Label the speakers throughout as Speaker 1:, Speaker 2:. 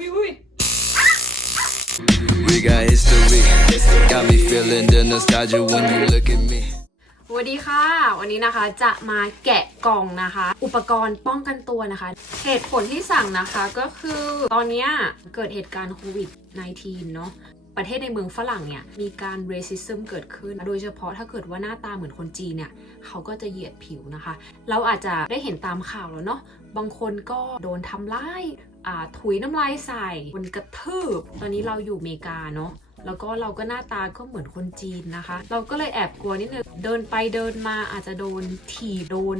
Speaker 1: วิว We got history. Got me feeling the nostalgia when you look at me. สวัสดีค่ะ วันนี้นะคะจะมาแกะกล่องนะคะ อุปกรณ์ป้องกันตัวนะคะ เหตุผลที่สั่งนะคะก็คือตอนเนี้ยเกิดเหตุการณ์โควิด -19 เนาะประเทศในเมืองฝรั่งเนี่ยมีการ racism เกิดขึ้น โดยเฉพาะถ้าเกิดว่าหน้าตาเหมือนคนจีนเนี่ยเขาก็จะเหยียดผิวนะคะ เราอาจจะได้เห็นตามข่าวแล้วเนาะบางคนก็โดนทำร้ายอ่า ถุยน้ำลายใส่บนกระทืบ ตอนนี้เราอยู่อเมริกาเนาะแล้วก็เราก็หน้าตาก็เหมือนคนจีนนะคะ เราก็เลยแอบกลัวนิดนึง เดินไปเดินมาอาจจะโดนถีบโดน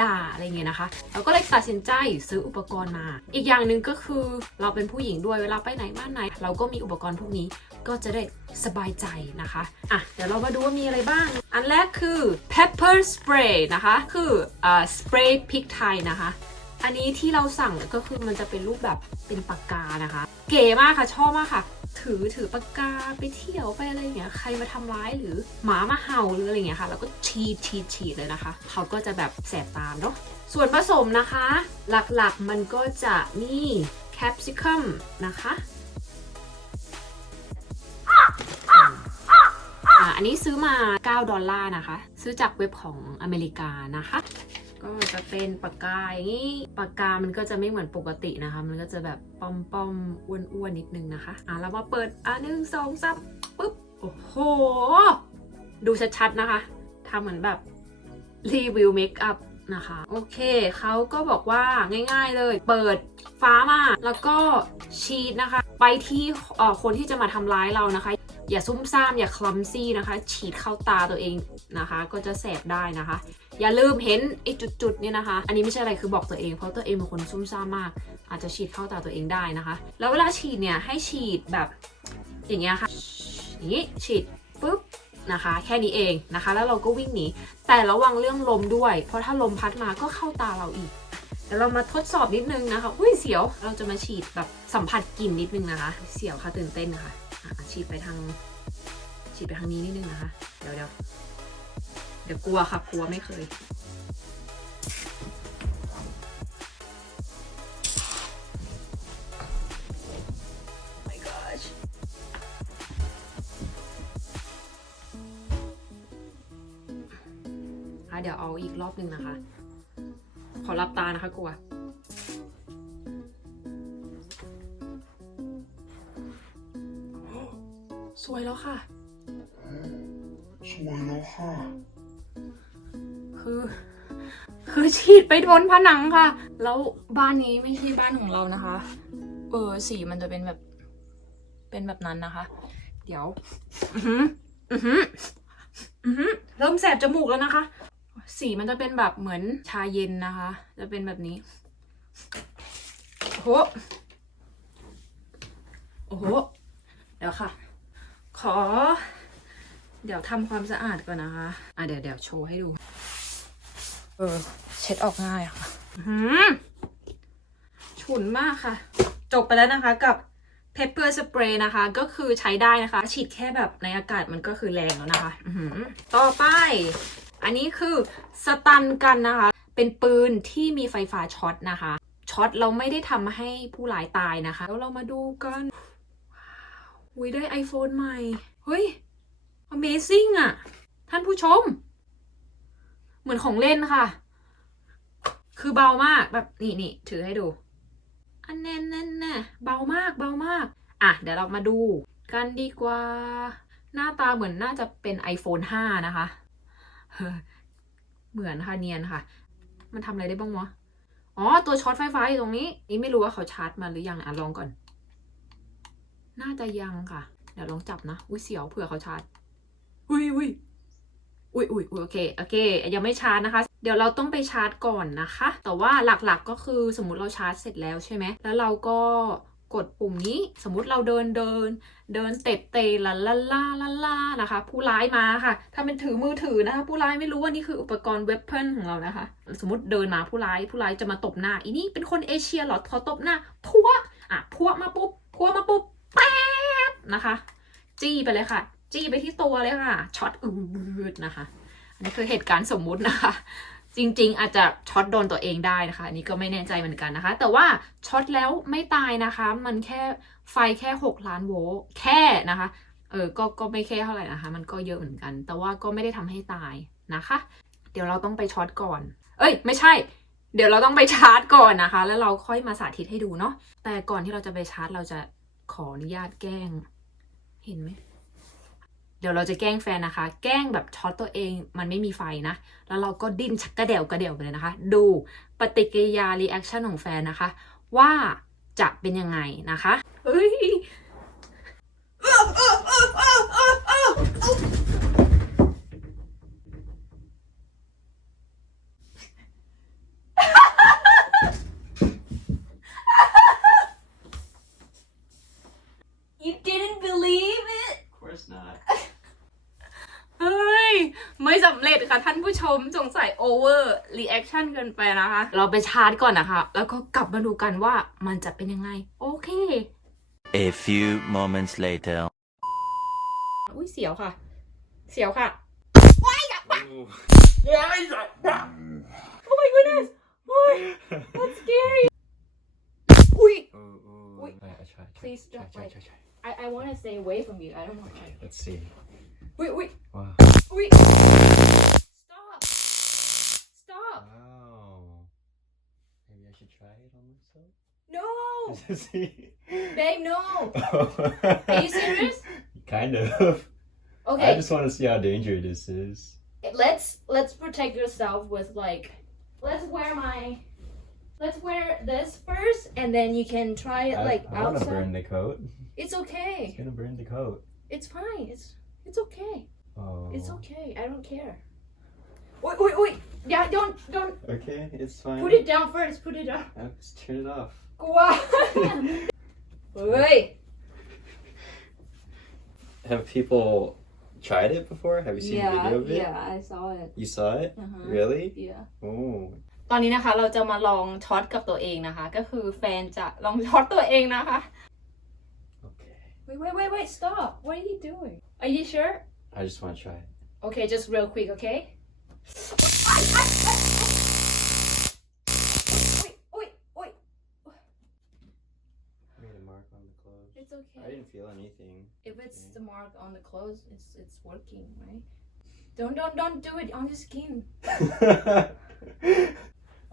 Speaker 1: ด่าอะไรเงี้ยนะคะ เราก็เลยตัดสินใจซื้ออุปกรณ์มา อีกอย่างหนึ่งก็คือเราเป็นผู้หญิงด้วยเวลาไปไหนมาไหน เราก็มีอุปกรณ์พวกนี้ก็จะได้สบายใจนะคะ อะ เดี๋ยวเรามาดูว่ามีอะไรบ้าง อันแรกคือ pepper spray นะคะ คืออ่าสเปรย์พริกไทยนะคะ อันนี้ที่เราสั่งก็คือมันจะเป็นรูปแบบเป็นปากกานะคะ เก๋มากค่ะชอบมากค่ะ ถือถือปากกาไปเที่ยวไปอะไรอย่างเงี้ยใครมาทำร้ายหรือหมามาเห่าหรืออะไรอย่างเงี้ยค่ะ แล้วก็ฉีดฉีดฉีดเลยนะคะ เขาก็จะแบบแสบตามเนาะส่วนผสมนะคะ หลักๆมันก็จะมีแคปซิคัมนะคะอ่าอันนี้ซื้อมา 9 ดอลลาร์นะคะ ซื้อจากเว็บของอเมริกานะคะ ก็จะเป็นปากกาอย่างนี้ปากกามันก็จะไม่เหมือนปกตินะคะ มันก็จะแบบป้อมป้อมๆอ้วนๆนิดนึงนะคะอะเรามาเปิดอะหนึ่งสองสามปุ๊บโอ้โห ดูชัดๆนะคะทำเหมือนแบบรีวิวเมคอัพนะคะโอเคเขาก็บอกว่าง่ายๆเลย เปิดฟ้ามาแล้วก็ชีดนะคะ ไปที่คนที่จะมาทำร้ายเรานะคะ อย่าซุ่มซ่ามอย่าคลัมซี่นะคะ ฉีดเข้าตาตัวเองนะคะ ก็จะแสบได้นะคะ อย่าลืมเห็นไอ้จุดๆเนี่ยนะคะ อันนี้ไม่ใช่อะไรคือบอกตัวเองเพราะตัวเองเป็นคนซุ่มซ่ามมาก อาจจะฉีดเข้าตาตัวเองได้นะคะ แล้วเวลาฉีดเนี่ยให้ฉีดแบบอย่างเงี้ยค่ะอย่างนี้ฉีดปุ๊บนะคะ แค่นี้เองนะคะ แล้วเราก็วิ่งหนีแต่ระวังเรื่องลมด้วย เพราะถ้าลมพัดมาก็เข้าตาเราอีกเดี๋ยวเรามาทดสอบนิดนึงนะคะ อุ้ยเสียว เราจะมาฉีดแบบสัมผัสกลิ่นนิดนึงนะคะ เสียวค่ะตื่นเต้นค่ะอะฉีดไปทาง ฉีดไปทางนี้นิดนึงนะคะ เดี๋ยวเดี๋ยว เดี๋ยวกลัวค่ะกลัวไม่เคย my gosh อะเดี๋ยวเอาอีกรอบหนึ่งนะคะ ขอรับตานะคะกลัวสวยแล้วค่ะ สวยแล้วค่ะ คือ คือฉีดไปโดนผนังค่ะ แล้วบ้านนี้ไม่ใช่บ้านของเรานะคะ เออสีมันจะเป็นแบบ เป็นแบบนั้นนะคะ เดี๋ยว อือหืออือหืออือหือเริ่มแสบจมูกแล้วนะคะ สีมันจะเป็นแบบเหมือนชาเย็นนะคะ จะเป็นแบบนี้โอ้โหโอ้โหเดี๋ยวค่ะ ขอ เดี๋ยวทำความสะอาดก่อนนะคะ อะเดี๋ยวเดี๋ยวโชว์ให้ดู เออ เช็ดออกง่ายค่ะหืมฉุนมากค่ะ จบไปแล้วนะคะกับ pepper spray นะคะ ก็คือใช้ได้นะคะ ฉีดแค่แบบในอากาศมันก็คือแรงแล้วนะคะหือต่อไป อันนี้คือสตันกันนะคะ เป็นปืนที่มีไฟฟ้าช็อตนะคะ ช็อตเราไม่ได้ทำให้ผู้ร้ายตายนะคะ แล้วเรามาดูกันอุ้ยได้ iPhone ใหม่ เฮ้ย Amazing อะ ท่านผู้ชม เหมือนของเล่นค่ะ คือเบามากแบบนี่นี่ถือให้ดู อันแน่นแน่นแน่เบามากเบามาก อะ เดี๋ยวเรามาดูกันดีกว่า หน้าตาเหมือนน่าจะเป็น iPhone 5 นะคะเฮ้อเหมือนค่ะเนียนค่ะ มันทำอะไรได้บ้างวะ อ๋อ ตัวช็อตไฟฟ้าอยู่ตรงนี้ นี่ไม่รู้ว่าเขาชาร์จมาหรือยังอะลองก่อน น่าจะยังค่ะ เดี๋ยวลองจับนะ อุ้ยเสียวเผื่อเขาชาร์จ อุ้ยอุ้ย อุ้ยอุ้ยอุ๊ยโอเคโอเค ยังไม่ชาร์จนะคะ เดี๋ยวเราต้องไปชาร์จก่อนนะคะ แต่ว่าหลักๆก็คือสมมติเราชาร์จเสร็จแล้วใช่ไหมแล้วเราก็กดปุ่มนี้สมมุติเราเดินเดิน เดินเตะเตะลาลาลาลาลานะคะ ผู้ร้ายมาค่ะ ถ้าเป็นถือมือถือนะคะ ผู้ร้ายไม่รู้ว่านี่คืออุปกรณ์เว p เพนของเรานะคะ สมมติเดินมาผู้ร้ายผู้ร้ายจะมาตบหน้าอีนี่เป็นคนเอเชียหรอขอตบหน้าพัวอะพัวมาปุ๊บพัวมาปุ๊บแป๊บนะคะ จี้ไปเลยค่ะ จี้ไปที่ตัวเลยค่ะช็อตอืดนะคะ อันนี้คือเหตุการณ์สมมุตินะคะ จริงๆ อาจจะช็อตโดนตัวเองได้นะคะอันนี้ก็ไม่แน่ใจเหมือนกันนะคะ แต่ว่าช็อตแล้วไม่ตายนะคะ มันแค่ไฟแค่ 6 ล้านโวลต์แค่นะคะเออก็ก็ไม่แค่เท่าไหร่นะคะ มันก็เยอะเหมือนกัน แต่ว่าก็ไม่ได้ทำให้ตายนะคะ เดี๋ยวเราต้องไปช็อตก่อน เอ้ย ไม่ใช่ เดี๋ยวเราต้องไปชาร์จก่อนนะคะ แล้วเราค่อยมาสาธิตให้ดูเนาะแต่ก่อนที่เราจะไปชาร์จ เราจะขออนุญาตแกล้ง เห็นไหม เดี๋ยวเราจะแกล้งแฟนนะคะ แกล้งแบบช็อตตัวเองมันไม่มีไฟนะ แล้วเราก็ดิ้นชักกระเดี่ยวกระเดี่ยวไปเลยนะคะ ดูปฏิกิริยารีแอคชั่นของแฟนนะคะ ว่าจะเป็นยังไงนะคะ เอ้ย You didn't believe it Of course not. เฮ้ย ไม่สำเร็จค่ะ ท่านผู้ชมสงสัยโอเวอร์รีแอคชั่นเกินไปนะคะ เราไปชาร์จก่อนนะคะ แล้วก็กลับมาดูกันว่ามันจะเป็นยังไง โอเค A few moments later. อุ้ยเสียวค่ะ เสียวค่ะ Ooh. Oh my goodness โอ้ย that's scary อุ้ย Ooh, ooh. Wait. Alright, I try. try, Please try, don't, try, like- try, try. I I want
Speaker 2: to stay away from you I don't know Okay, let's see. อุ้ยอุ้ย Wow. อุ้ย should try it on myself. no see. babe no Are you serious?
Speaker 3: kind of. Okay, I just want to see how dangerous this is.
Speaker 2: let's let's protect yourself with like let's wear my let's wear this first and then you can try it I, like
Speaker 3: I want to outside burn the coat.
Speaker 2: it's okay
Speaker 3: It's gonna burn the coat.
Speaker 2: it's fine it's it's okay Oh. it's okay i don't care wait wait wait yeah don't don't
Speaker 3: Okay, it's fine.
Speaker 2: put it down first put it down
Speaker 3: I'll just turn it off.
Speaker 2: กลัว เฮ้ย
Speaker 3: Have people tried it before? Have you seen a video of it?
Speaker 2: I saw it
Speaker 3: You saw it? Uh-huh. Really?
Speaker 2: yeah Oh.
Speaker 1: ตอนนี้นะคะเราจะมาลองช็อตกับตัวเองนะคะ ก็คือแฟนจะลองช็อตตัวเองนะคะ
Speaker 2: Okay. wait wait wait wait stop what are you doing are you sure
Speaker 3: I just want to try it.
Speaker 2: okay just real quick okay I. It's okay.
Speaker 3: I didn't feel anything.
Speaker 2: If it's the mark on the clothes, it's it's working, right? Don't don't don't do it on your skin. I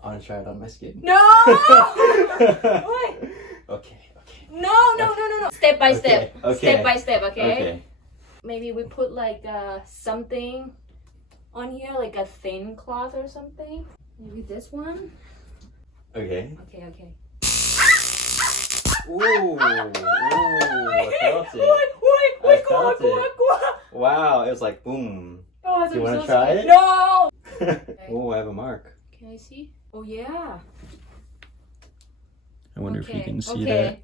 Speaker 3: want to try it on my skin.
Speaker 2: No!
Speaker 3: Okay, okay.
Speaker 2: No, no, no, no, no. Step by step. Okay. Step by step, okay? Okay. Maybe we put like uh, something on here, like a thin cloth or something. Maybe this one. Okay. Okay, okay.
Speaker 3: Ooh, ooh, I felt it.
Speaker 2: Wait, wait, I felt it.
Speaker 3: Wow, it was like boom. Oh, Do you wanna so try scared. it?
Speaker 2: No.
Speaker 3: oh, I have a mark.
Speaker 2: Can I see? Oh yeah.
Speaker 3: I wonder okay. If you can see that okay.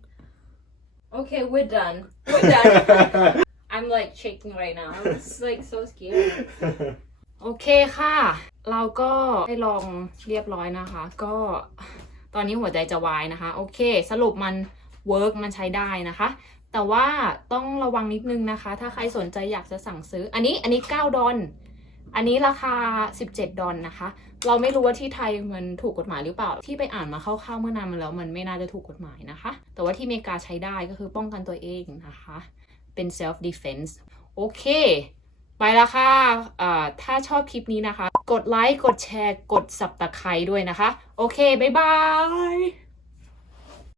Speaker 2: Okay, we're done. We're done. I'm like shaking right now. I'm just like so scared.
Speaker 1: โอเคค่ะ เราก็ได้ลองเรียบร้อยนะคะ ก็ตอนนี้หัวใจจะวายนะคะ โอเค สรุปมันเวิร์กมันใช้ได้นะคะ แต่ว่าต้องระวังนิดนึงนะคะ ถ้าใครสนใจอยากจะสั่งซื้อ อันนี้อันนี้ 9 ดอลอันนี้ราคา 17 ดอลนะคะ เราไม่รู้ว่าที่ไทยมันถูกกฎหมายหรือเปล่า ที่ไปอ่านมาคร่าวๆเมื่อนานมาแล้ว มันไม่น่าจะถูกกฎหมายนะคะ แต่ว่าที่อเมริกาใช้ได้ก็คือป้องกันตัวเองนะคะ เป็น self defense โอเค ไปแล้วค่ะะถ้าชอบคลิปนี้นะคะ กดไลค์ กดแชร์ กดสับตะไคร้ด้วยนะคะ โอเค บ๊ายบาย